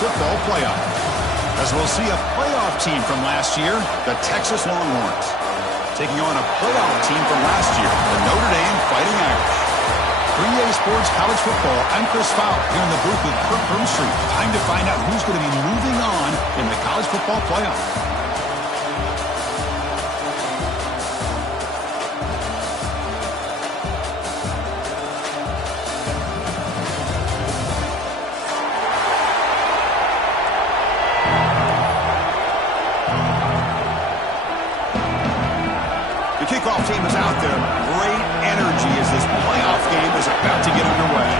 football playoff. As we'll see a playoff team from last year, the Texas Longhorns, taking on a playoff team from last year, the Notre Dame Fighting Irish. 3A Sports College Football, I'm Chris Fowler here in the booth with Kirk Broomstreet. Time to find out who's going to be moving on in the college football playoff. Kickoff team is out there. Great energy as this playoff game is about to get underway.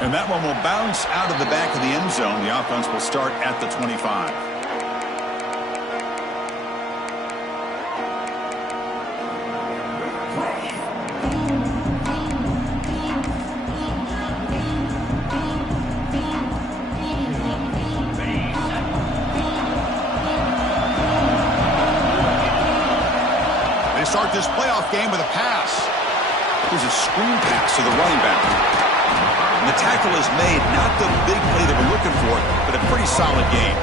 And that one will bounce out of the back of the end zone. The offense will start at the 25. Start this playoff game with a pass. Here's a screen pass to the running back. And the tackle is made, not the big play that we're looking for, but a pretty solid game.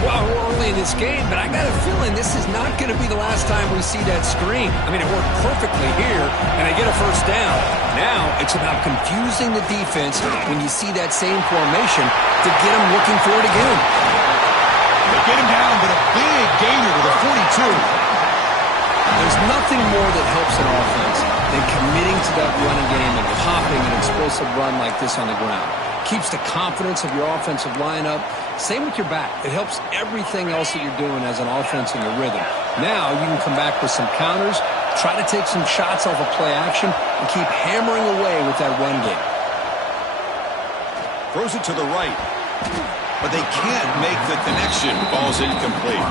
Well, we're early in this game, but I got a feeling this is not going to be the last time we see that screen. I mean, it worked perfectly here, and I get a first down. Now it's about confusing the defense when you see that same formation to get them looking for it again. They get him down, but a big gainer to the 42. There's nothing more that helps an offense than committing to that running game and popping an explosive run like this on the ground. Keeps the confidence of your offensive lineup. Same with your back. It helps everything else that you're doing as an offense in your rhythm. Now you can come back with some counters, try to take some shots off of play action, and keep hammering away with that run game. Throws it to the right, but they can't make the connection. Ball's incomplete.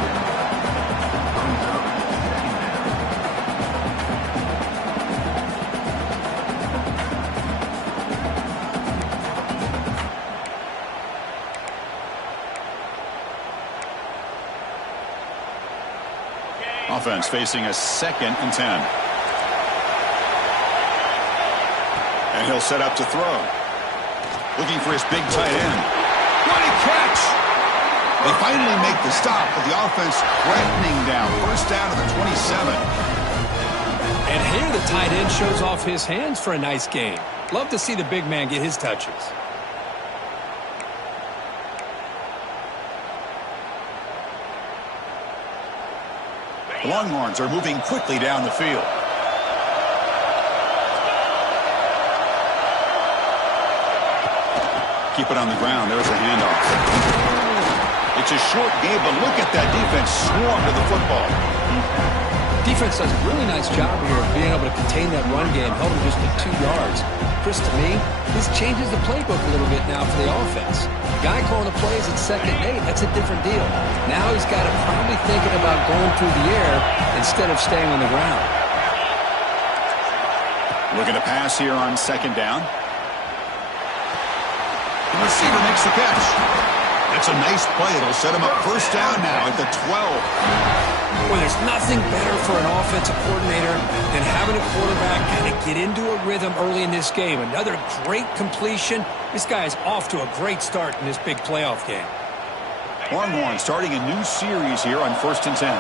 Offense facing a 2nd and 10. And he'll set up to throw. Looking for his big tight end. What a catch! They finally make the stop, but the offense threatening down. First down to the 27. And here the tight end shows off his hands for a nice game. Love to see the big man get his touches. The Longhorns are moving quickly down the field. Keep it on the ground. There's a handoff. It's a short game, but look at that defense swarm to the football. Defense does a really nice job here of being able to contain that run game, held him just at 2 yards. Chris, to me, this changes the playbook a little bit now for the offense. The guy calling the plays at 2nd and 8, that's a different deal. Now he's got to probably thinking about going through the air instead of staying on the ground. Looking to pass here on 2nd down. The receiver makes the catch. That's a nice play. It'll set him up first down now at the 12. Well, there's nothing better for an offensive coordinator than having a quarterback kind of get into a rhythm early in this game. Another great completion. This guy is off to a great start in this big playoff game. Longhorn starting a new series here on 1st and 10.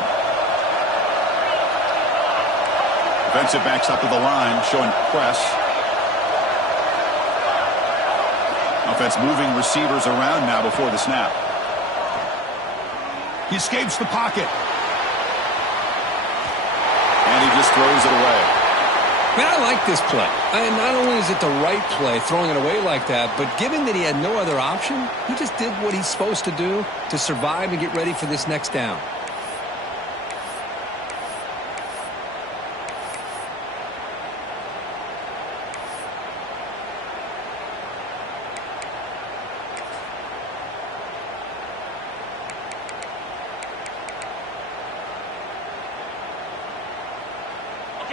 Defensive backs up to the line, showing press. Offense moving receivers around now before the snap. He escapes the pocket. And he just throws it away. Man, I like this play. Not only is it the right play, throwing it away like that, but given that he had no other option, he just did what he's supposed to do to survive and get ready for this next down.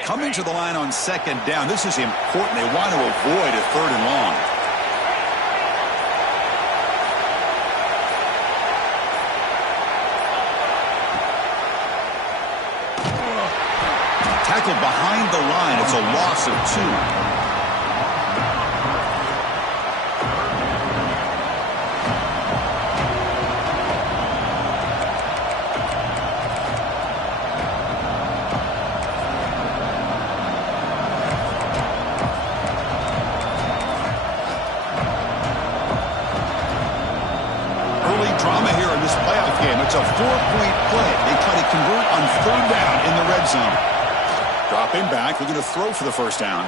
Coming to the line on 2nd down. This is important. They want to avoid a 3rd and long. Tackled behind the line. That's a loss of 2. Drama here in this playoff game. It's a 4-point play. They try to convert on 3rd down in the red zone. Dropping back. They're going to throw for the 1st down.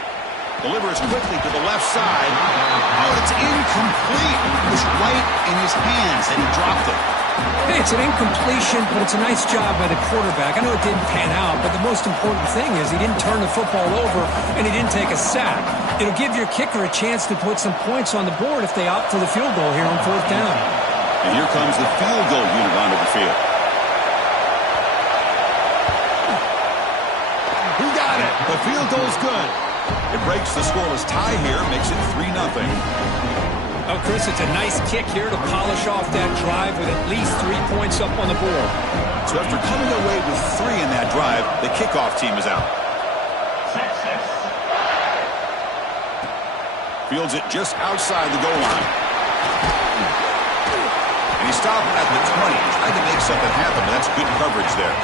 Delivers quickly to the left side. Oh, it's incomplete. It was right in his hands, and he dropped it. Hey, it's an incompletion, but it's a nice job by the quarterback. I know it didn't pan out, but the most important thing is he didn't turn the football over, and he didn't take a sack. It'll give your kicker a chance to put some points on the board if they opt for the field goal here on 4th down. And here comes the field goal unit onto the field. He got it. The field goal's good. It breaks the scoreless tie here, makes it 3-0. Oh, Chris, it's a nice kick here to polish off that drive with at least 3 points up on the board. So after coming away with 3 in that drive, the kickoff team is out. Fields it just outside the goal line. And he stopped at the 20. Tried to make something happen, but that's good coverage there.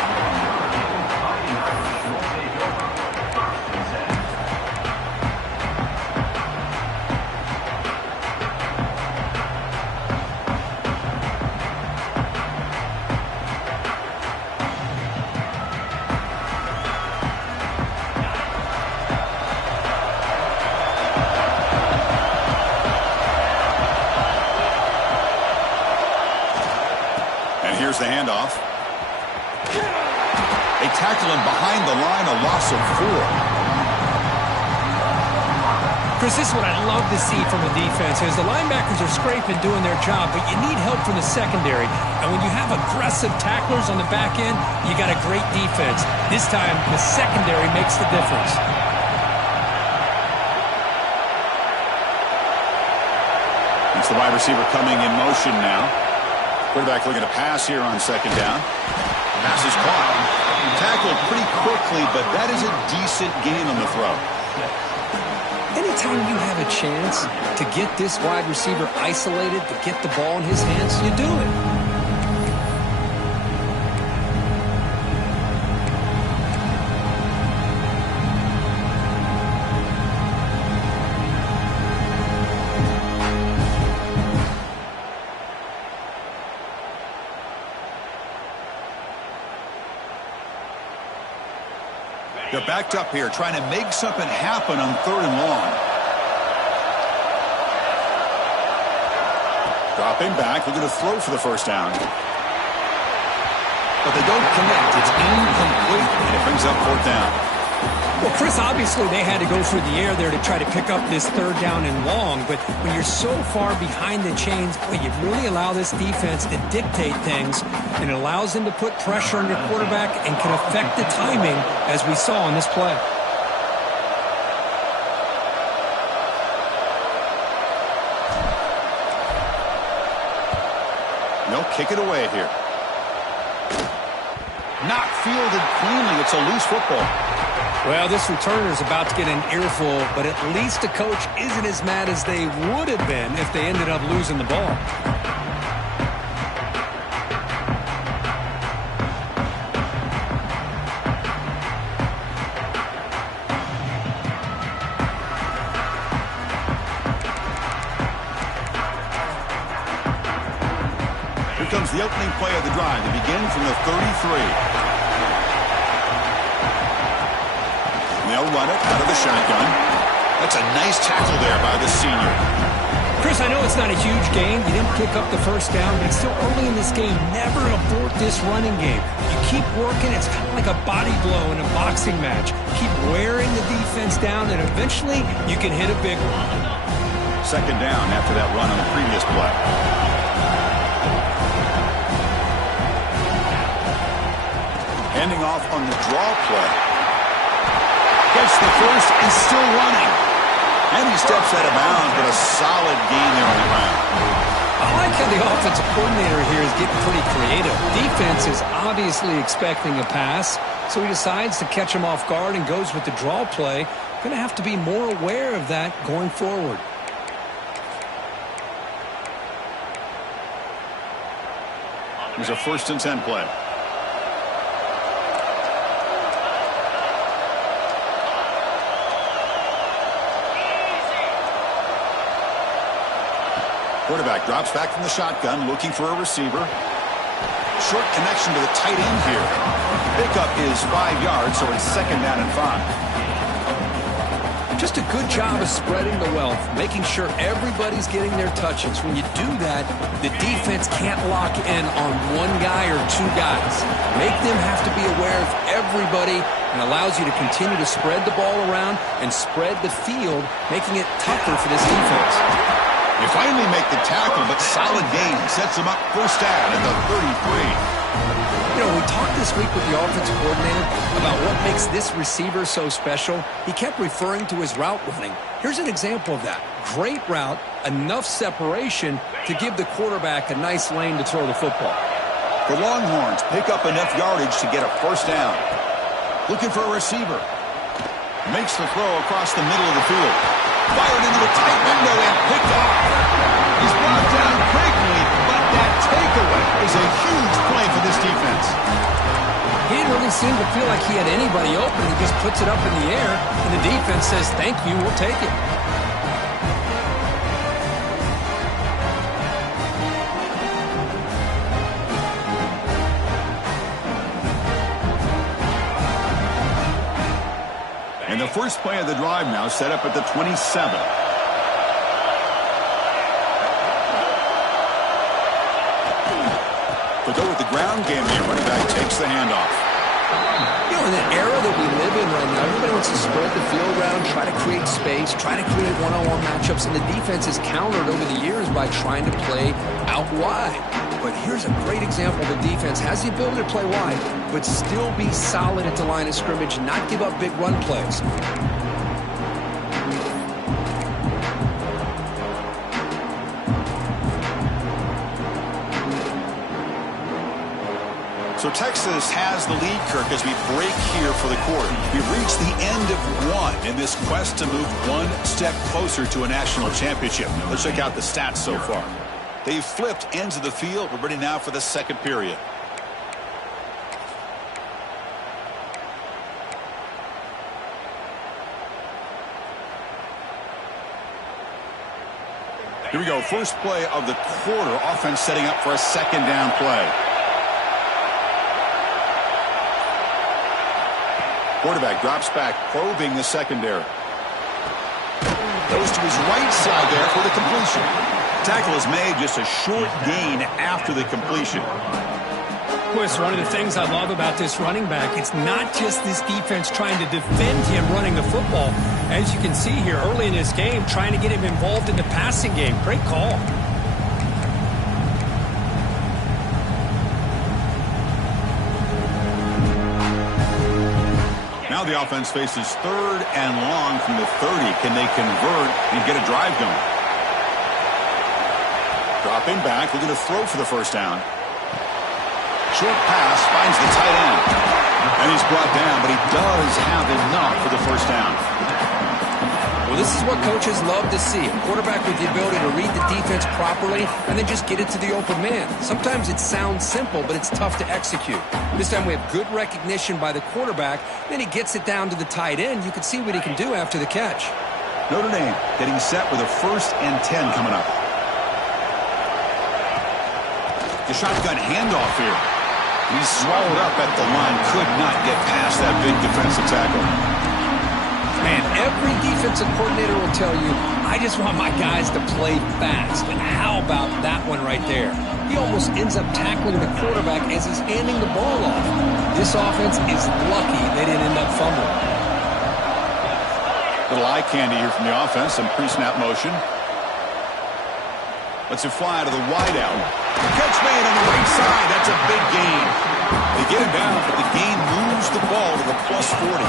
Here's the handoff. They tackle him behind the line, a loss of 4. Chris, this is what I love to see from the defense is the linebackers are scraping, doing their job, but you need help from the secondary. And when you have aggressive tacklers on the back end, you got a great defense. This time, the secondary makes the difference. It's the wide receiver coming in motion now. Quarterback looking to pass here on 2nd down. Pass is caught. Tackled pretty quickly, but that is a decent gain on the throw. Anytime you have a chance to get this wide receiver isolated, to get the ball in his hands, you do it. They're backed up here, trying to make something happen on 3rd and long. Dropping back, looking to throw for the 1st down. But they don't connect. It's incomplete, and it brings up 4th down. Well, Chris, obviously they had to go through the air there to try to pick up this 3rd down and long, but when you're so far behind the chains, boy, you really allow this defense to dictate things, and it allows them to put pressure on your quarterback and can affect the timing, as we saw on this play. They'll kick it away here. Not fielded cleanly. It's a loose football. Well, this returner is about to get an earful, but at least the coach isn't as mad as they would have been if they ended up losing the ball. Here comes the opening play of the drive. They begin from the 33. They'll run it out of the shotgun. That's a nice tackle there by the senior. Chris, I know it's not a huge gain. You didn't pick up the 1st down, but it's still early in this game. Never abort this running game. You keep working. It's kind of like a body blow in a boxing match. Keep wearing the defense down, and eventually you can hit a big one. 2nd down after that run on the previous play. Handing off on the draw play. Gets the first and still running. And he steps out of bounds, but a solid gain there on the ground. I like how the offensive coordinator here is getting pretty creative. Defense is obviously expecting a pass, so he decides to catch him off guard and goes with the draw play. Going to have to be more aware of that going forward. Here's a 1st and 10 play. Quarterback drops back from the shotgun, looking for a receiver. Short connection to the tight end here. Pickup is 5 yards, so it's 2nd down and 5. Just a good job of spreading the wealth, making sure everybody's getting their touches. When you do that, the defense can't lock in on one guy or 2 guys. Make them have to be aware of everybody and allows you to continue to spread the ball around and spread the field, making it tougher for this defense. You finally make the tackle, but solid gain sets him up 1st down at the 33. You know, we talked this week with the offensive coordinator about what makes this receiver so special. He kept referring to his route running. Here's an example of that. Great route, enough separation to give the quarterback a nice lane to throw the football. The Longhorns pick up enough yardage to get a 1st down. Looking for a receiver. Makes the throw across the middle of the field. Fired into a tight window and picked off. He's brought down quickly, but that takeaway is a huge play for this defense. He didn't really seem to feel like he had anybody open. He just puts it up in the air, and the defense says, thank you, we'll take it. And the first play of the drive now set up at the 27. To go with the ground game here, running back takes the handoff. You know, in the era that we live in right now, everybody wants to spread the field around, try to create space, try to create one-on-one matchups, and the defense has countered over the years by trying to play out wide. But here's a great example. The defense has the ability to play wide, but still be solid at the line of scrimmage, not give up big run plays. So Texas has the lead, Kirk, as we break here for the quarter. We've reached the end of one in this quest to move one step closer to a national championship. Let's check out the stats so far. They've flipped ends of the field. We're ready now for the 2nd period. Here we go. First play of the quarter. Offense setting up for a 2nd down play. Quarterback drops back, probing the secondary. Goes to his right side there for the completion. Tackle is made, just a short gain after the completion. Of course, one of the things I love about this running back, it's not just this defense trying to defend him running the football. As you can see here early in this game, trying to get him involved in the passing game. Great call. Now the offense faces 3rd and long from the 30. Can they convert and get a drive going? Dropping back, looking to throw for the 1st down. Short pass finds the tight end. And he's brought down, but he does have enough for the 1st down. Well, this is what coaches love to see. A quarterback with the ability to read the defense properly and then just get it to the open man. Sometimes it sounds simple, but it's tough to execute. This time we have good recognition by the quarterback. Then he gets it down to the tight end. You can see what he can do after the catch. Notre Dame getting set with a 1st and 10 coming up. The shotgun handoff here. He's swallowed up at the line. Could not get past that big defensive tackle. Man, every defensive coordinator will tell you, I just want my guys to play fast. And how about that one right there? He almost ends up tackling the quarterback as he's handing the ball off. This offense is lucky they didn't end up fumbling. Little eye candy here from the offense. Some pre-snap motion. Lets it fly to the wideout. Catch made on the right side. That's a big gain. They get him down, but the gain moves moves the ball to the +40.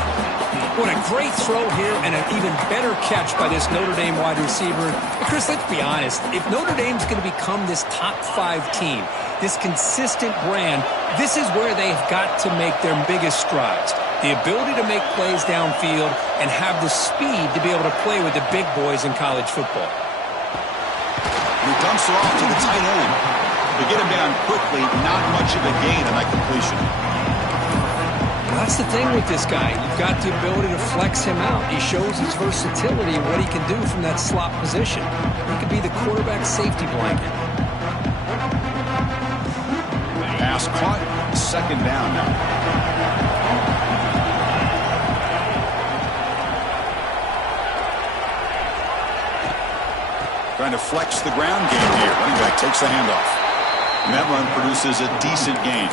What a great throw here and an even better catch by this Notre Dame wide receiver. And Chris, let's be honest. If Notre Dame's going to become this top 5 team, this consistent brand, this is where they've got to make their biggest strides. The ability to make plays downfield and have the speed to be able to play with the big boys in college football. He dumps it off to the tight end. To get him down quickly, not much of a gain on that completion. That's the thing with this guy. You've got the ability to flex him out. He shows his versatility and what he can do from that slot position. He could be the quarterback safety blanket. Pass caught. Second down now. Trying to flex the ground game here. Running back takes the handoff. And that run produces a decent gain.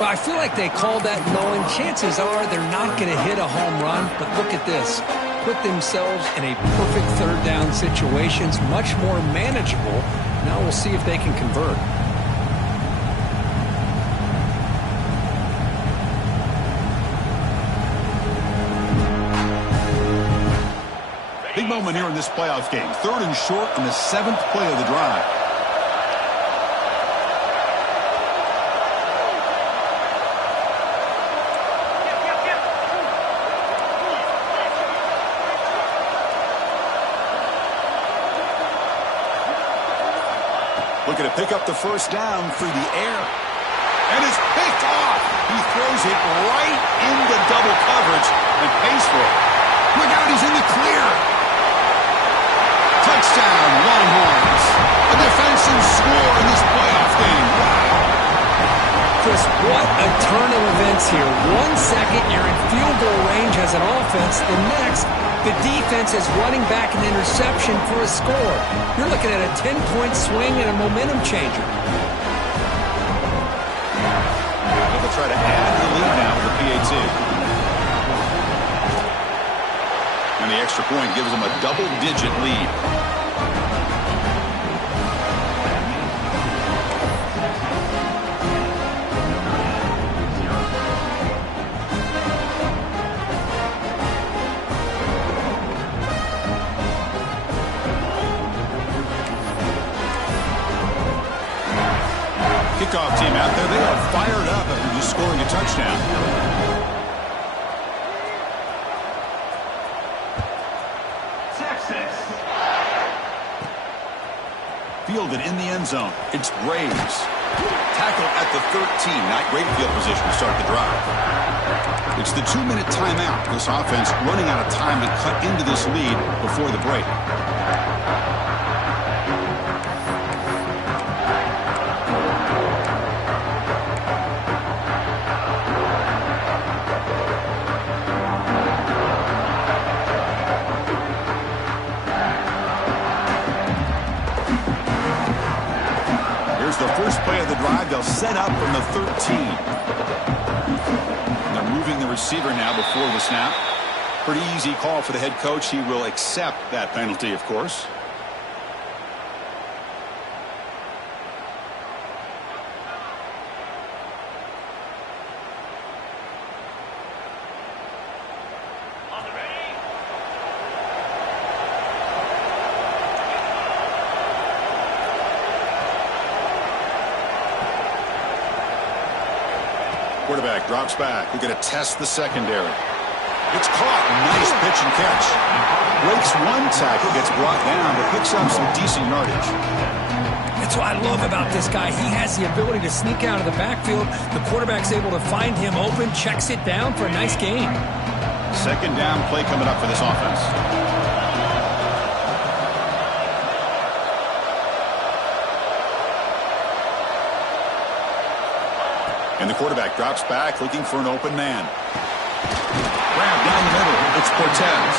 Well, I feel like they called that knowing chances are they're not going to hit a home run. But look at this. Put themselves in a perfect third down situations, much more manageable. Now we'll see if they can convert. Big moment here in this playoff game. 3rd and short on the 7th play of the drive. Looking to pick up the first down through the air. And it's picked off. He throws it right into double coverage and pays for it. Look out, he's in the clear. Touchdown, Longhorns. A defensive score in this playoff game. Wow. Chris, what a turn of events here. 1 second, you're in field goal range as an offense. The next, the defense is running back an interception for a score. You're looking at a 10-point swing and a momentum changer. They'll try to add to the lead now with the PAT. And the extra point gives them a double-digit lead. Kickoff team out there, they are fired up after just scoring a touchdown. Fielded in the end zone. It's Graves. Tackle at the 13. Not great field position to start the drive. It's the 2-minute timeout. This offense running out of time to cut into this lead before the break. The first play of the drive, they'll set up from the 13. And they're moving the receiver now before the snap. Pretty easy call for the head coach. He will accept that penalty, of course. Quarterback drops back. We're going to test the secondary. It's caught. Nice pitch and catch. Breaks one tackle, gets brought down, but picks up some decent yardage. That's what I love about this guy. He has the ability to sneak out of the backfield. The quarterback's able to find him open, checks it down for a nice gain. Second down play coming up for this offense. And the quarterback drops back, looking for an open man. Grab down the middle. It's Cortez.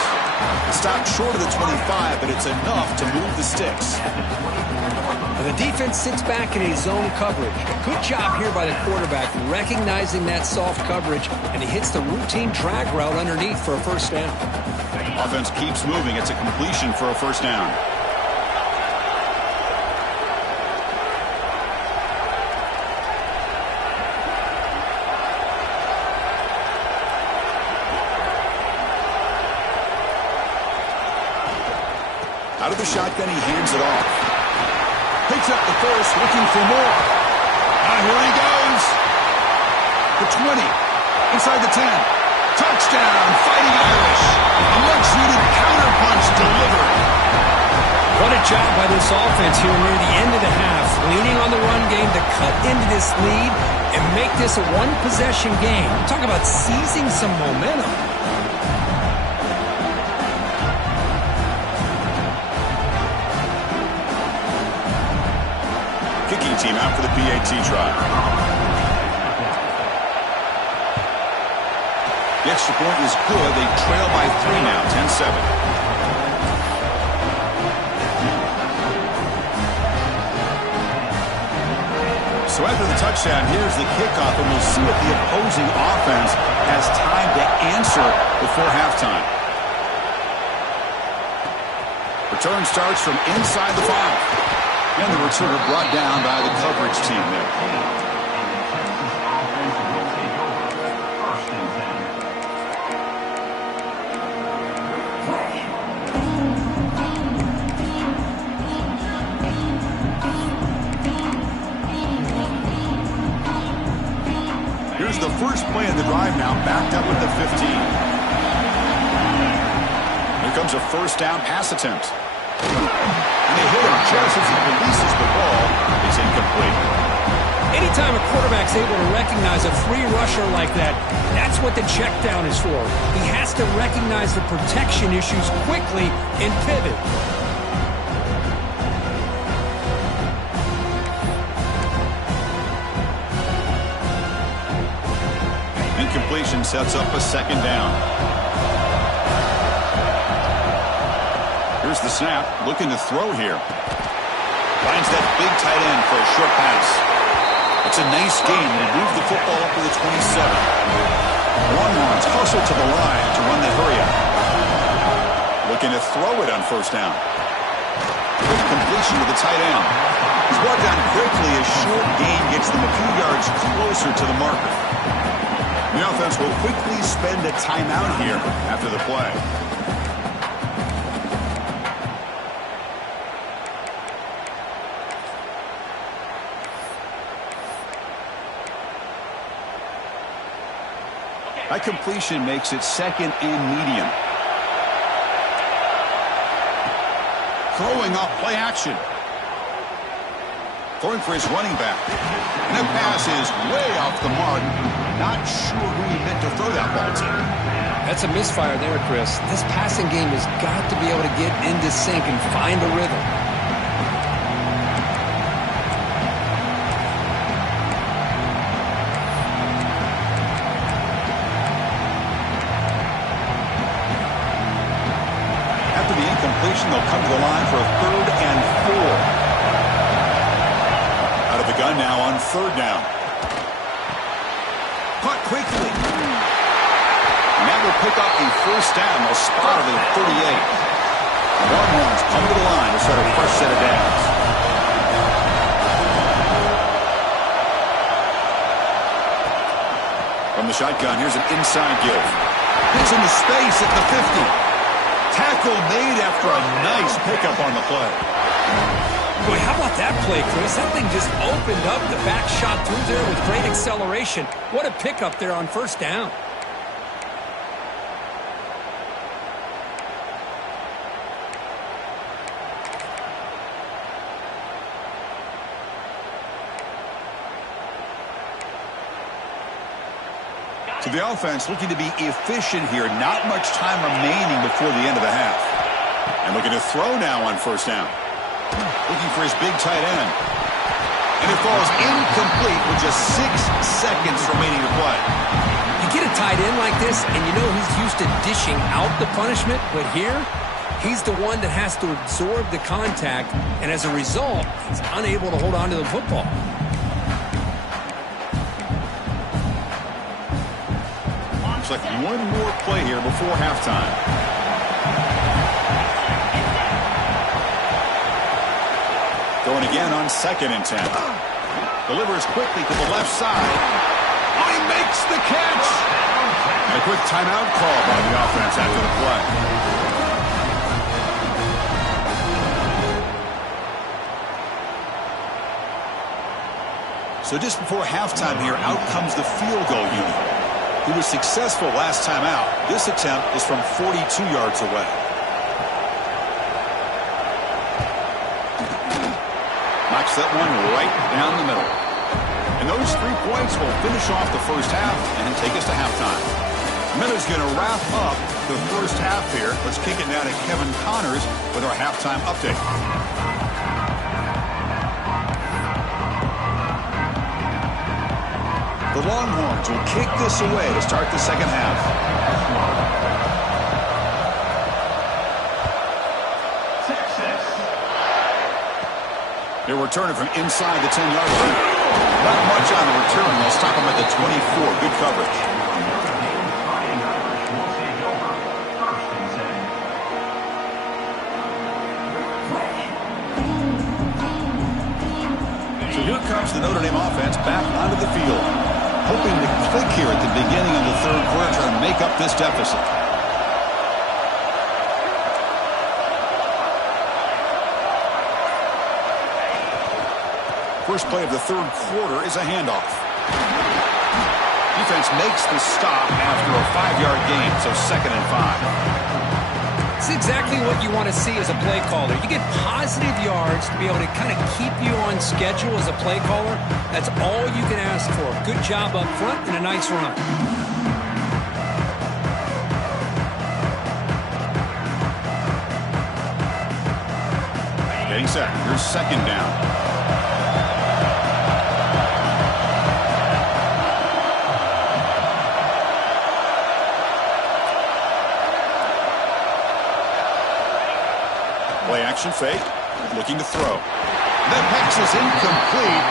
It stopped short of the 25, but it's enough to move the sticks. And the defense sits back in a zone coverage. Good job here by the quarterback, recognizing that soft coverage, and he hits the routine drag route underneath for a first down. Offense keeps moving. It's a completion for a first down. Out of the shotgun, he hands it off. Picks up the first, looking for more. Here he goes. The 20. Inside the 10. Touchdown, Fighting Irish. A much-needed counterpunch delivered. What a job by this offense here near the end of the half, leaning on the run game to cut into this lead and make this a one-possession game. Talk about seizing some momentum. Kicking team out for the PAT try. The extra point is good. They trail by 3 now, 10-7. So after the touchdown, here's the kickoff, and we'll see if the opposing offense has time to answer before halftime. Return starts from inside the 5. And the returner brought down by the coverage team there. Here's the first play of the drive now, backed up at the 15. Here comes a first down pass attempt. And they hit him just as he releases the ball. It's incomplete. Anytime a quarterback's able to recognize a free rusher like that, that's what the check down is for. He has to recognize the protection issues quickly and pivot. Incompletion sets up a second down. Here's the snap, looking to throw here. Finds that big tight end for a short pass. It's a nice gain. They move the football up to the 27. Longhorns hustle to the line to run the hurry up. Looking to throw it on first down. Quick completion to the tight end. He's brought down quickly. A short gain gets them a few yards closer to the marker. The offense will quickly spend a timeout here after the play. That completion makes it second and medium. Throwing off play action. Throwing for his running back. And that pass is way off the mark. Not sure who he meant to throw that ball to. That's a misfire there, Chris. This passing game has got to be able to get into sync and find a rhythm. After the incompletion, they'll come to the line for a 3rd and 4. Out of the gun now on 3rd down. Caught quickly. And that will pick up the first down. They'll spot it at 38. The Longhorns come to the line to start a first set of downs. From the shotgun, here's an inside give. Hits into space at the 50. Tackle made after a nice pickup on the play. Boy, how about that play, Chris? That thing just opened up. The back shot through there with great acceleration. What a pickup there on first down. To the offense, looking to be efficient here. Not much time remaining before the end of the half. And looking to throw now on first down. Looking for his big tight end. And it falls incomplete with just 6 seconds remaining to play. You get a tight end like this, and you know he's used to dishing out the punishment, but here, he's the one that has to absorb the contact, and as a result, he's unable to hold on to the football. Looks like one more play here before halftime. Going again on 2nd and 10. Delivers quickly to the left side. Oh, he makes the catch! And a quick timeout call by the offense after the play. So just before halftime here, out comes the field goal unit. He was successful last time out. This attempt is from 42 yards away. Knocks that one right down the middle. And those 3 points will finish off the first half and take us to halftime. Miller's going to wrap up the first half here. Let's kick it now to Kevin Connors with our halftime update. The Longhorns will kick this away to start the second half. They're returning from inside the 10-yard line. Not much on the return. They'll stop him at the 24. Good coverage. So here comes the Notre Dame offense back onto the field, hoping to click here at the beginning of the third quarter and make up this deficit. First play of the third quarter is a handoff. Defense makes the stop after a 5-yard gain, so 2nd and 5. It's exactly what you want to see as a play caller. You get positive yards to be able to kind of keep you on schedule as a play caller. That's all you can ask for. Good job up front and a nice run. Getting set. Here's 2nd down. Play action fake, looking to throw. That pass is incomplete.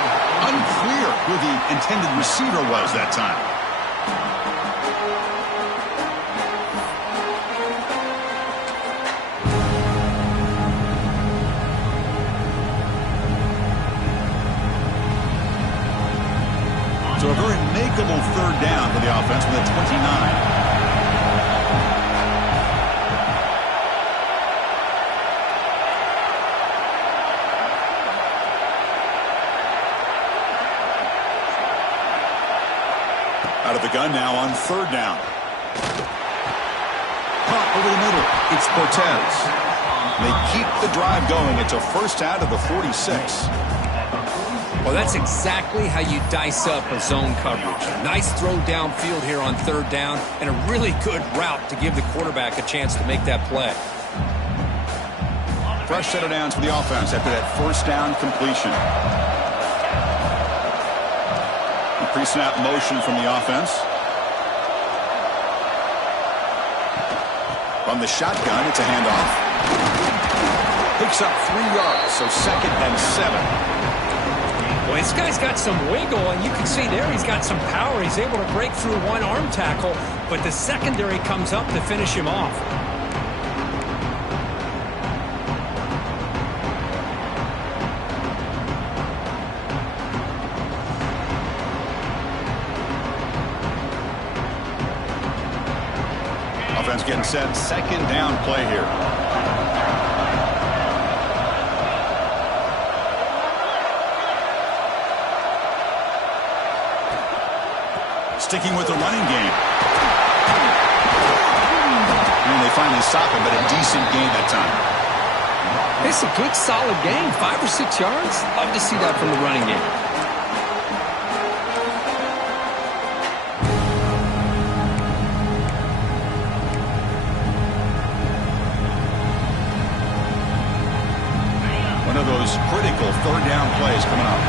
Unclear who the intended receiver was that time. So a very makeable 3rd down for the offense with a 29. Out of the gun now on 3rd down. Caught over the middle. It's Cortez. They keep the drive going. It's a first out of the 46. Well, that's exactly how you dice up a zone coverage. Nice throw downfield here on 3rd down and a really good route to give the quarterback a chance to make that play. Fresh set of downs for the offense after that first down completion. Pre-snap motion from the offense. From the shotgun, it's a handoff. Picks up 3 yards, so 2nd and 7. Well, this guy's got some wiggle, and you can see there he's got some power. He's able to break through one arm tackle, but the secondary comes up to finish him off. Offense getting set. 2nd down play here. Sticking with the running game. And they finally stop him, but a decent gain that time. It's a good, solid game. 5 or 6 yards. Love to see that from the running game. One of those critical 3rd down plays coming up.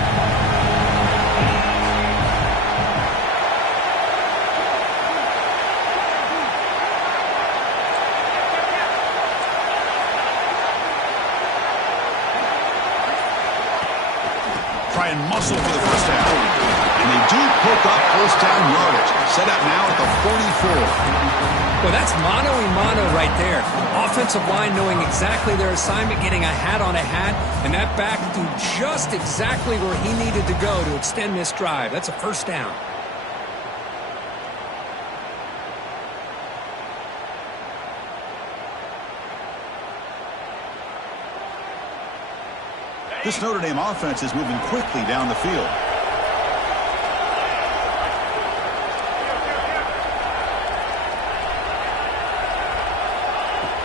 Try and muscle for the first down. And they do pick up first down yardage. Set up now at the 44. Well, that's mano-a-mano right there. Offensive line knowing exactly their assignment, getting a hat on a hat, and that back threw just exactly where he needed to go to extend this drive. That's a first down. This Notre Dame offense is moving quickly down the field.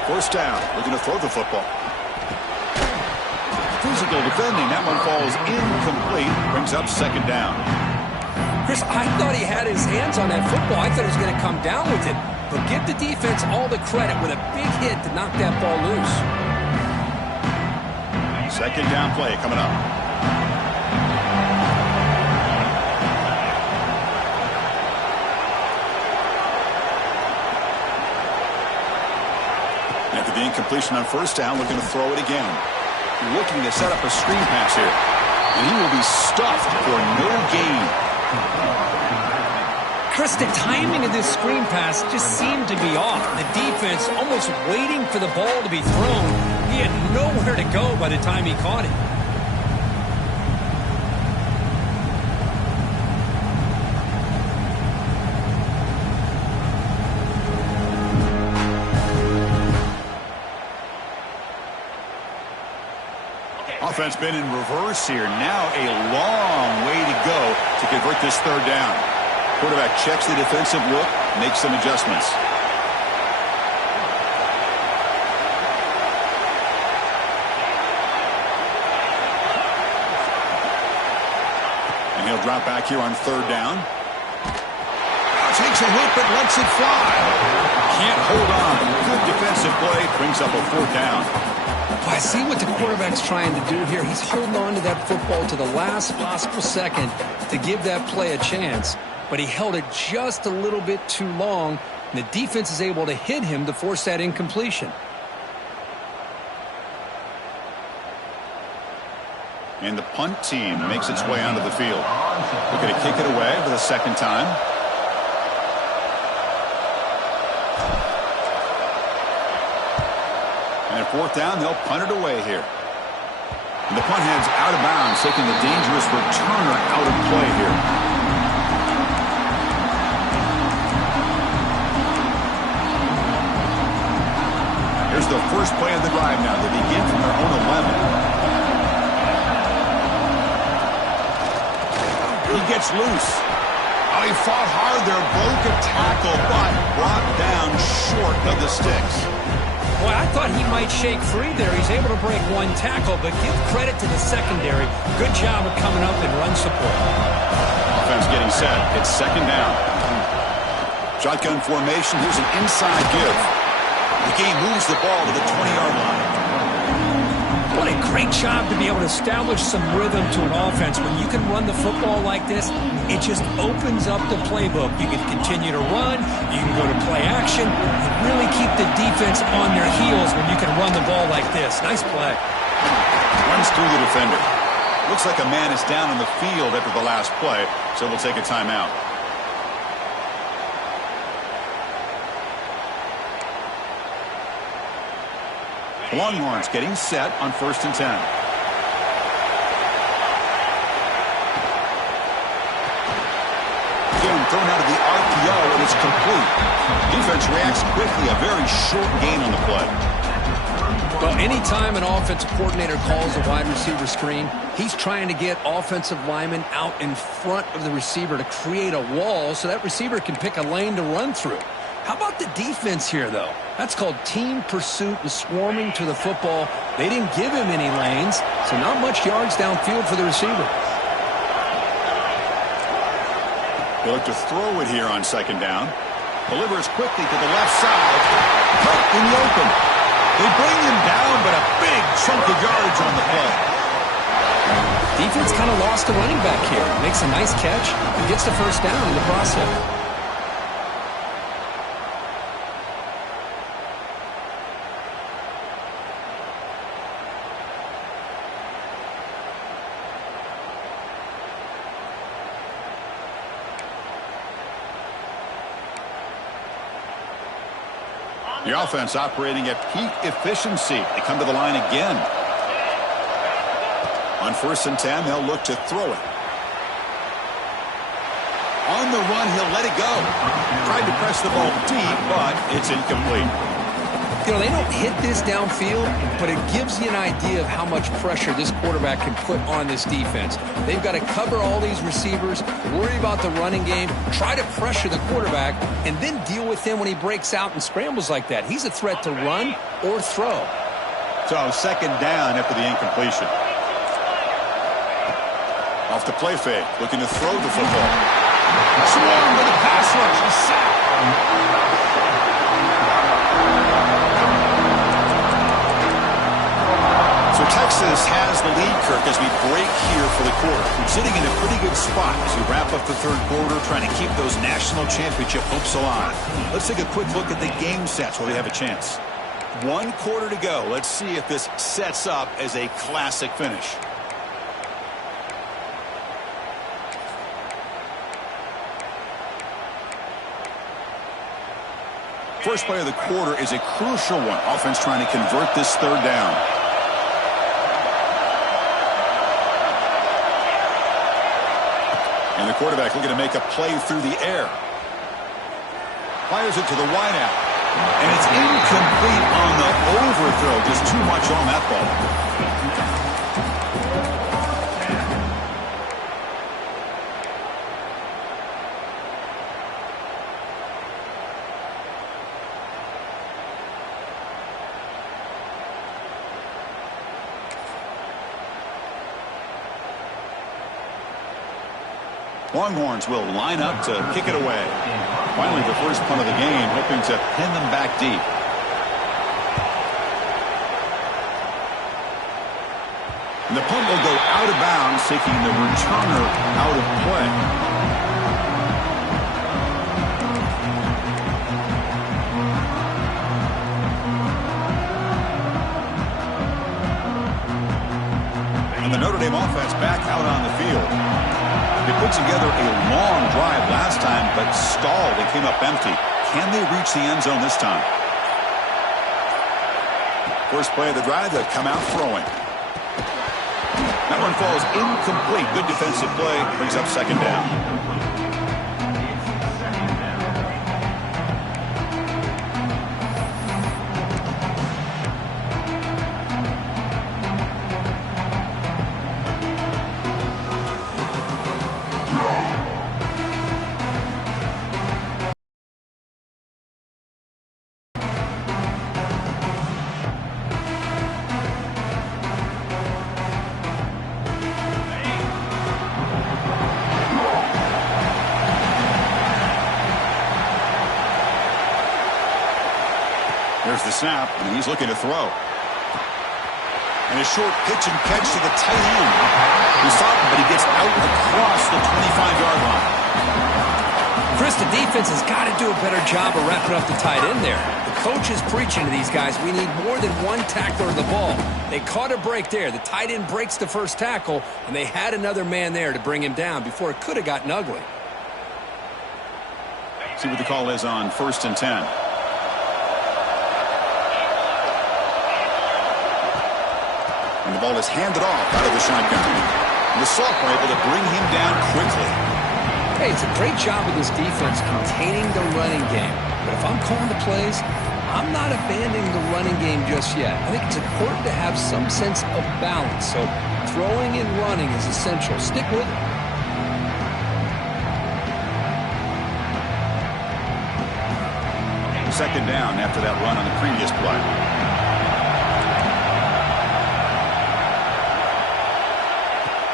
First down, looking to throw the football. Physical defending, that one falls incomplete, brings up second down. Chris, I thought he had his hands on that football. I thought he was going to come down with it. But give the defense all the credit with a big hit to knock that ball loose. Second down play coming up. After the incompletion on first down, looking to throw it again. Looking to set up a screen pass here. And he will be stuffed for no gain. Chris, the timing of this screen pass just seemed to be off. The defense almost waiting for the ball to be thrown. He had nowhere to go by the time he caught it. Offense been in reverse here. Now a long way to go to convert this third down. Quarterback checks the defensive look, makes some adjustments. And he'll drop back here on third down. Takes a hit but lets it fly. Can't hold on. Good defensive play. Brings up a fourth down. Well, I see what the quarterback's trying to do here. He's holding on to that football to the last possible second to give that play a chance. But he held it just a little bit too long, and the defense is able to hit him to force that incompletion. And the punt team makes its way onto the field. Looking to kick it away for the second time. And at fourth down, they'll punt it away here. And the punt heads out of bounds, taking the dangerous returner out of play here. Here's the first play of the drive now. They begin from their own 11. He gets loose. Oh, he fought hard there, broke a tackle, but brought down short of the sticks. Boy, I thought he might shake free there. He's able to break one tackle, but give credit to the secondary. Good job of coming up in run support. Offense getting set. It's second down. Shotgun formation. Here's an inside give. The game moves the ball to the 20-yard line. What a great job to be able to establish some rhythm to an offense. When you can run the football like this, it just opens up the playbook. You can continue to run. You can go to play action. And really keep the defense on their heels when you can run the ball like this. Nice play. Runs through the defender. Looks like a man is down on the field after the last play, so we'll take a timeout. Longhorns getting set on 1st and 10. Again, thrown out of the RPO, and it's complete. Defense reacts quickly. A very short gain on the play. Well, anytime an offensive coordinator calls a wide receiver screen, he's trying to get offensive linemen out in front of the receiver to create a wall so that receiver can pick a lane to run through. How about the defense here, though? That's called team pursuit and swarming to the football. They didn't give him any lanes, so not much yards downfield for the receiver. They look to throw it here on second down. Delivers quickly to the left side. Cut in the open. They bring him down, but a big chunk of yardage on the play. Defense kind of lost the running back here. Makes a nice catch and gets the first down in the process. The offense operating at peak efficiency. They come to the line again. On 1st and 10, they'll look to throw it. On the run, he'll let it go. Tried to press the ball deep, but it's incomplete. You know, they don't hit this downfield, but it gives you an idea of how much pressure this quarterback can put on this defense. They've got to cover all these receivers, worry about the running game, try to pressure the quarterback, and then deal with him when he breaks out and scrambles like that. He's a threat to run or throw. So second down after the incompletion. Off the play fake, looking to throw the football. Swarm with a pass rush. He's sacked. So Texas has the lead, Kirk, as we break here for the quarter. We're sitting in a pretty good spot as we wrap up the third quarter, trying to keep those national championship hopes alive. Let's take a quick look at the game sets while we have a chance. 1 quarter to go. Let's see if this sets up as a classic finish. First play of the quarter is a crucial one. Offense trying to convert this third down. And the quarterback looking to make a play through the air. Fires it to the wideout. And it's incomplete on the overthrow. Just too much on that ball. Longhorns will line up to kick it away. Finally, the first punt of the game, hoping to pin them back deep. And the punt will go out of bounds, taking the returner out of play. And the Notre Dame offense back out on the field. They put together a long drive last time, but stalled and came up empty. Can they reach the end zone this time? First play of the drive, they come out throwing. That one falls incomplete. Good defensive play, brings up second down. There's the snap, and he's looking to throw. And a short pitch and catch to the tight end. He stopped him, but he gets out across the 25-yard line. Chris, the defense has got to do a better job of wrapping up the tight end there. The coach is preaching to these guys, we need more than one tackler of the ball. They caught a break there. The tight end breaks the first tackle, and they had another man there to bring him down before it could have gotten ugly. See what the call is on 1st and 10. And the ball is handed off out of the shotgun. And the sophomore able to bring him down quickly. Hey, it's a great job of this defense containing the running game. But if I'm calling the plays, I'm not abandoning the running game just yet. I think it's important to have some sense of balance. So throwing and running is essential. Stick with it. Second down after that run on the previous play.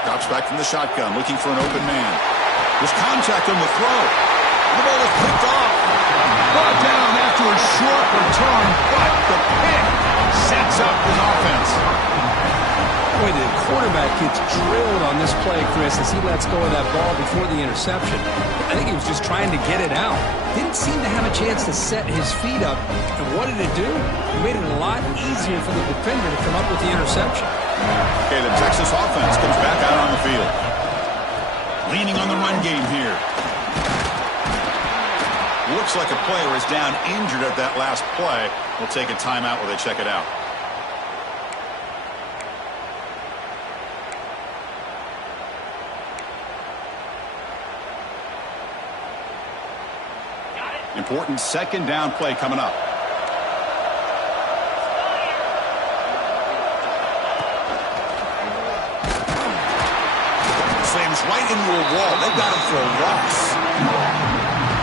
Drops back from the shotgun, looking for an open man. There's contact on the throw. The ball is picked off. Brought down after a short return, but the pick sets up his offense. Boy, the quarterback gets drilled on this play, Chris, as he lets go of that ball before the interception. I think he was just trying to get it out. Didn't seem to have a chance to set his feet up. And what did it do? It made it a lot easier for the defender to come up with the interception. Okay, the Texas offense comes back out on the field. Leaning on the run game here. Looks like a player is down injured at that last play. We'll take a timeout while they check it out. Important second down play coming up. right into a wall. They've got him for a loss.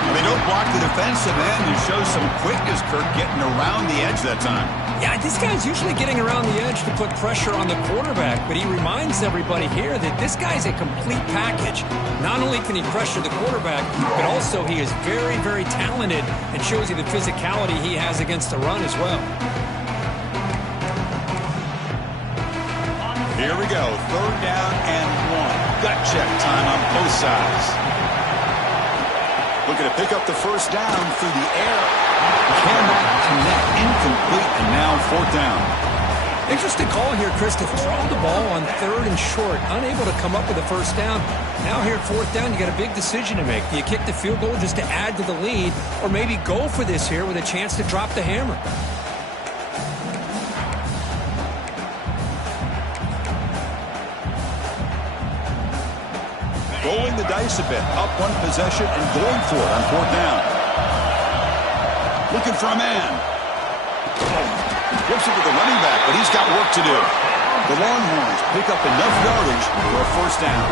And they don't block the defensive end and show some quickness, Kirk, getting around the edge that time. Yeah, this guy's usually getting around the edge to put pressure on the quarterback, but he reminds everybody here that this guy's a complete package. Not only can he pressure the quarterback, but also he is very, very talented and shows you the physicality he has against the run as well. Here we go, 3rd down and 1. Gut check time on both sides. Looking to pick up the first down through the air. Cannot connect, incomplete, and now 4th down. Interesting call here, Chris, to throw the ball on 3rd and short. Unable to come up with a first down. Now here at 4th down, you got a big decision to make. Do you kick the field goal just to add to the lead, or maybe go for this here with a chance to drop the hammer? Rolling the dice a bit, up one possession and going for it on 4th down. Looking for a man. Gives it to the running back, but he's got work to do. The Longhorns pick up enough yardage for a first down.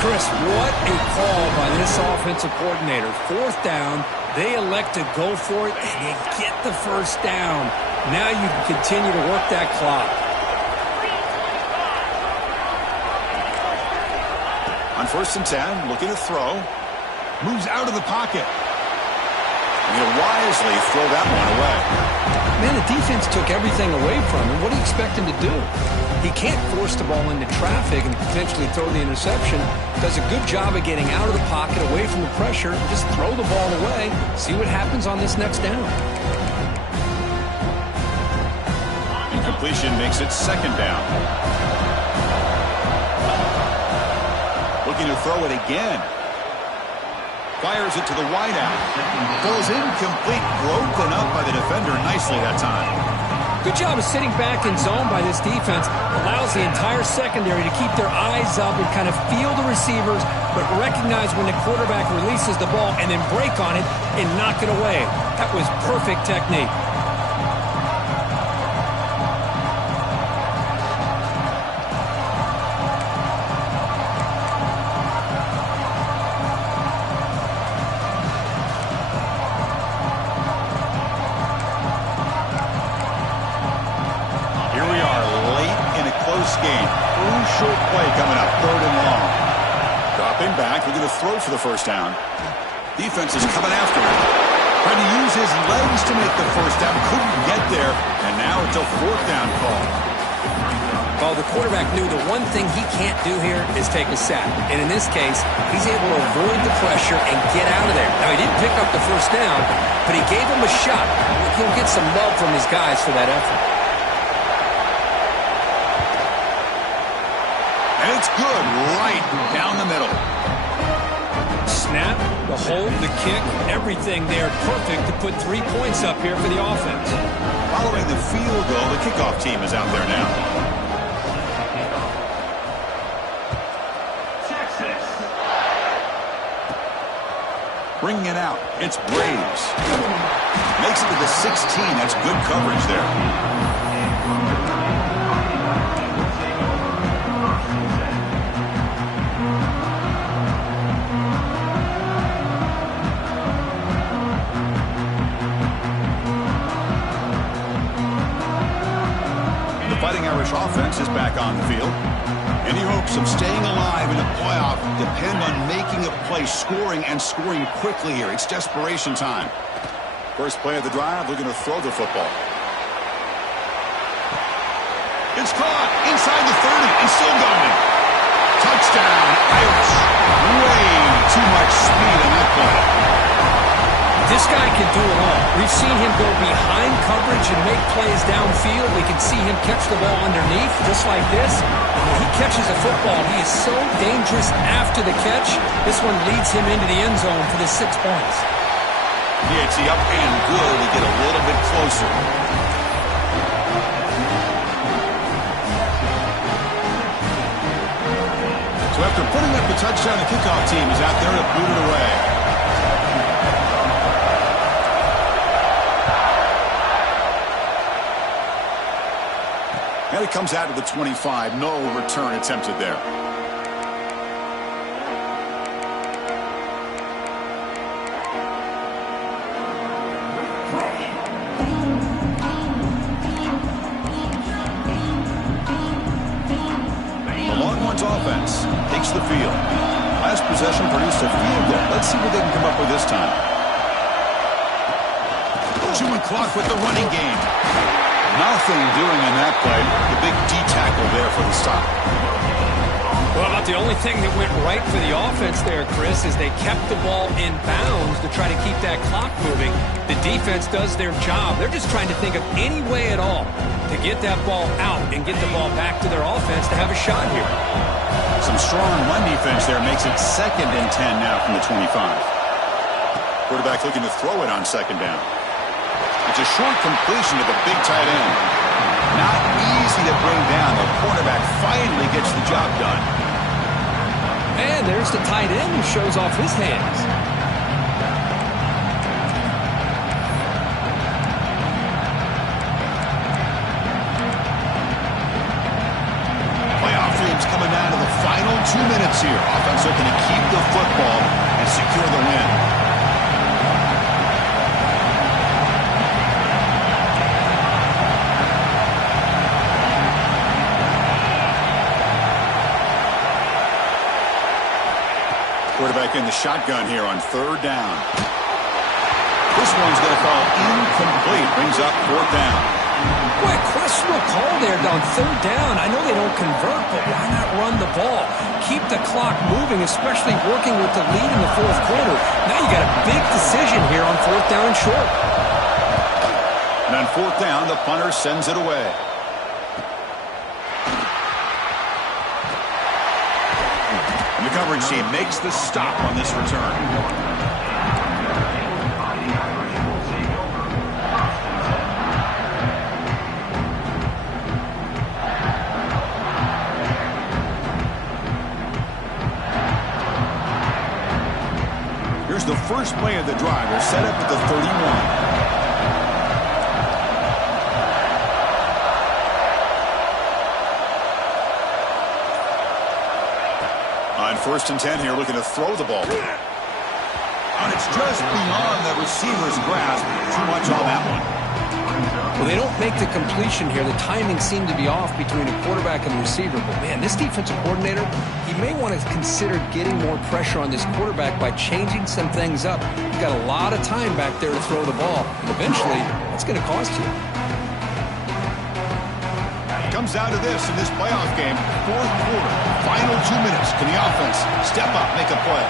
Chris, what a call by this offensive coordinator. 4th down, they elect to go for it, and they get the first down. Now you can continue to work that clock. On 1st and 10, looking to throw. Moves out of the pocket. And he'll wisely throw that one away. Man, the defense took everything away from him. What do you expect him to do? He can't force the ball into traffic and potentially throw the interception. Does a good job of getting out of the pocket, away from the pressure, and just throw the ball away. See what happens on this next down. Incompletion makes it 2nd down. Looking to throw it again. Fires it to the wideout. Throws incomplete, broken up by the defender nicely that time. Good job of sitting back in zone by this defense. Allows the entire secondary to keep their eyes up and kind of feel the receivers, but recognize when the quarterback releases the ball and then break on it and knock it away. That was perfect technique. Game. Crucial play coming up, 3rd and long. Dropping back, we're going to throw for the first down. Defense is coming after him. Trying to use his legs to make the first down. Couldn't get there, and now it's a 4th down call. Well, the quarterback knew the one thing he can't do here is take a sack. And in this case, he's able to avoid the pressure and get out of there. Now, he didn't pick up the first down, but he gave him a shot. He'll get some love from his guys for that effort. And it's good, right down the middle. Snap, the hold, the kick, everything there perfect to put 3 points up here for the offense. Following the field goal, the kickoff team is out there now. Bringing it out, it's Braves. Makes it to the 16, that's good coverage there. Fighting Irish offense is back on the field. Any hopes of staying alive in the playoff depend on making a play, scoring, and scoring quickly here. It's desperation time. First play of the drive, looking to throw the football. It's caught inside the 30 and still going. Touchdown, Irish. Way too much speed in that play. This guy can do it all. We've seen him go behind coverage and make plays downfield. We can see him catch the ball underneath, just like this. And when he catches a football, he is so dangerous after the catch. This one leads him into the end zone for the 6 points. It's the up and good to get a little bit closer. So after putting up the touchdown, the kickoff team is out there to boot it away. And it comes out of the 25. No return attempted there. the field. Last possession produced a field goal. Let's see what they can come up with this time. Chewing clock with the running game. Nothing doing in that play. The big D tackle there for the stop. Well, about the only thing that went right for the offense there, Chris, is they kept the ball in bounds to try to keep that clock moving. The defense does their job. They're just trying to think of any way at all to get that ball out and get the ball back to their offense to have a shot here. Some strong run defense there makes it 2nd and 10 now from the 25. Quarterback looking to throw it on 2nd down. It's a short completion to the big tight end. Not easy to bring down. The cornerback finally gets the job done. And there's the tight end who shows off his hands. Playoff dreams coming down to the final 2 minutes here. Offense looking to keep the football and secure the win. Quarterback in the shotgun here on 3rd down. This one's going to fall incomplete. Brings up 4th down. Boy, questionable call there on 3rd down. I know they don't convert, but why not run the ball? Keep the clock moving, especially working with the lead in the 4th quarter. Now you got a big decision here on 4th down and short. And on 4th down, the punter sends it away. The coverage team makes the stop on this return. Here's the first play of the drive. They're set up at the 31. On 1st and 10 here, looking to throw the ball. And it's just beyond the receiver's grasp. Too much on that one. Well, they don't make the completion here. The timing seemed to be off between a quarterback and the receiver. But, man, this defensive coordinator, he may want to consider getting more pressure on this quarterback by changing some things up. You've got a lot of time back there to throw the ball. And eventually, that's going to cost you. Comes down to this in this playoff game. 4th quarter, final 2 minutes. Can the offense step up, make a play?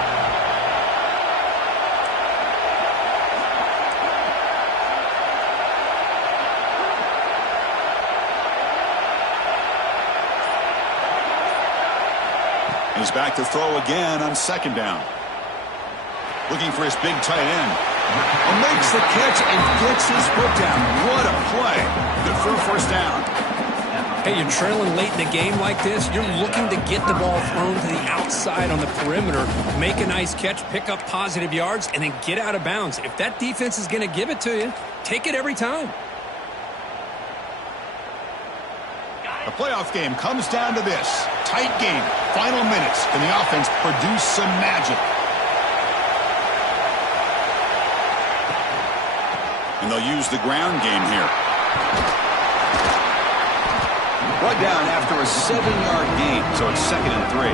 He's back to throw again on 2nd down. Looking for his big tight end. Makes the catch and gets his foot down. What a play. Good for a 1st down. Hey, you're trailing late in the game like this, you're looking to get the ball thrown to the outside on the perimeter, make a nice catch, pick up positive yards, and then get out of bounds. If that defense is going to give it to you, take it every time. The playoff game comes down to this. Tight game, final minutes. Can the offense produce some magic? And they'll use the ground game here. Brought down after a 7-yard gain, so it's 2nd and 3.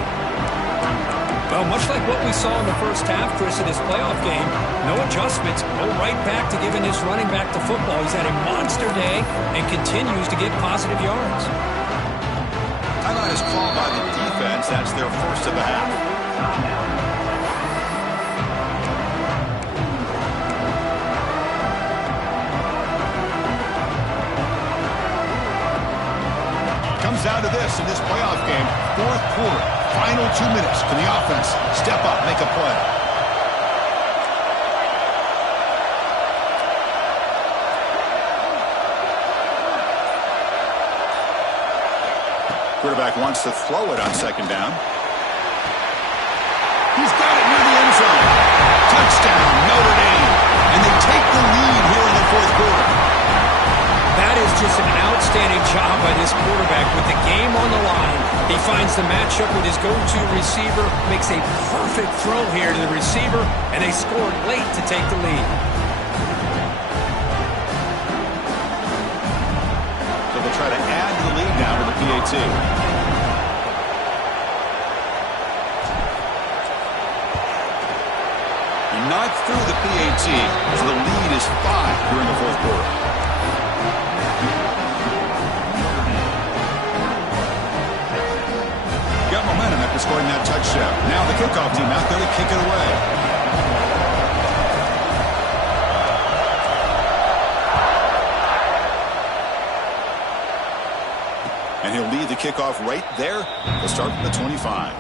Well, much like what we saw in the first half, Chris, in this playoff game, no adjustments, go right back to giving this running back the football. He's had a monster day and continues to get positive yards. Timeout is called by the defense. That's their first of the half. Comes down to this in this playoff game. 4th quarter, final 2 minutes. Can the offense step up, make a play? Quarterback wants to throw it on 2nd down. He's got it near the end zone. Touchdown, Notre Dame. And they take the lead here in the 4th quarter. That is just an outstanding job by this quarterback with the game on the line. He finds the matchup with his go-to receiver, makes a perfect throw here to the receiver, and they scored late to take the lead. So they'll try to add to the lead now with the PAT. not through the PAT, so the lead is 5 during the fourth quarter. Got momentum after scoring that touchdown. Now the kickoff team out there to kick it away. And he'll lead the kickoff right there. He'll start from the 25.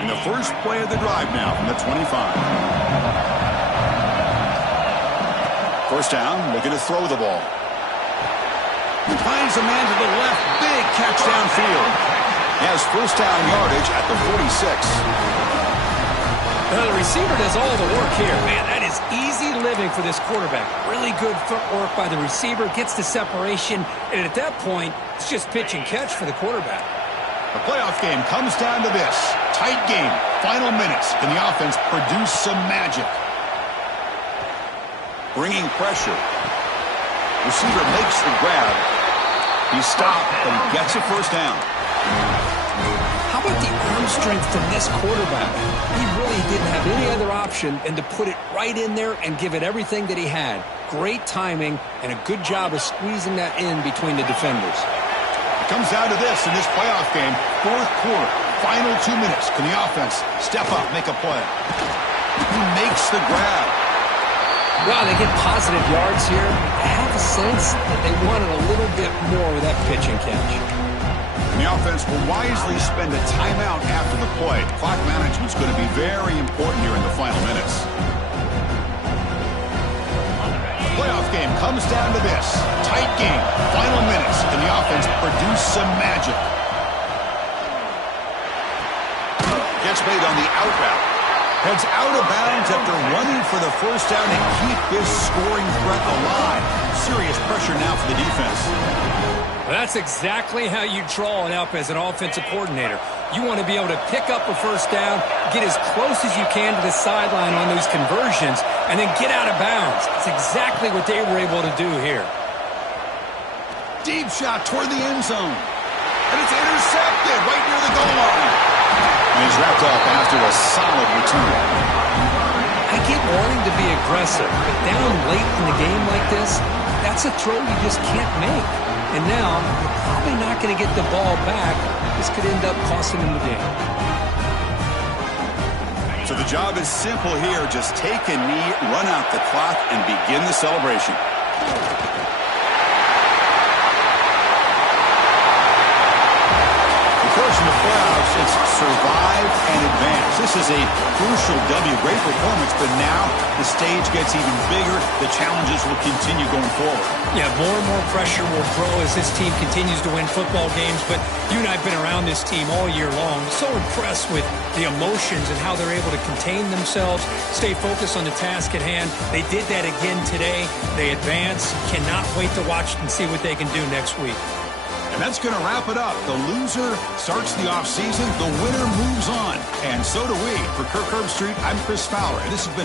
And the first play of the drive now from the 25. First down, looking to throw the ball. Finds a man to the left. Big catch downfield. Has first down yardage at the 46. The receiver does all the work here. Man, that is easy living for this quarterback. Really good footwork by the receiver. Gets the separation. And at that point, it's just pitch and catch for the quarterback. The playoff game comes down to this. Tight game. Final minutes. Can the offense produce some magic? Bringing pressure. Receiver makes the grab. He stopped, but he gets a first down. How about the arm strength from this quarterback? He really didn't have any other option than to put it right in there and give it everything that he had. Great timing and a good job of squeezing that in between the defenders. It comes down to this in this playoff game. Fourth quarter, final 2 minutes. Can the offense step up, make a play? He makes the grab. Well, they get positive yards here. I have a sense that they wanted a little bit more with that pitch and catch. And the offense will wisely spend a timeout after the play. Clock management is going to be very important here in the final minutes. The playoff game comes down to this. Tight game. Final minutes. Can the offense produce some magic? Gets made on the out route. Heads out of bounds after running for the first down and keep this scoring threat alive. Serious pressure now for the defense. Well, that's exactly how you draw it up as an offensive coordinator. You want to be able to pick up a first down, get as close as you can to the sideline on those conversions, and then get out of bounds. That's exactly what they were able to do here. Deep shot toward the end zone. And it's intercepted right near the goal line. And he's wrapped up after a solid return. I get wanting to be aggressive, but down late in the game like this, that's a throw you just can't make. And now, you're probably not going to get the ball back. This could end up costing him the game. So the job is simple here. Just take a knee, run out the clock, and begin the celebration. Of course, in the playoffs, it's survive and advance. This is a crucial W. Great performance, but now the stage gets even bigger. The challenges will continue going forward. Yeah, more and more pressure will grow as this team continues to win football games, but you and I have been around this team all year long. So impressed with the emotions and how they're able to contain themselves, stay focused on the task at hand. They did that again today. They advance. Cannot wait to watch and see what they can do next week. And that's going to wrap it up. The loser starts the offseason. The winner moves on. And so do we. For Kirk Herbstreit, I'm Chris Fowler. And this has been a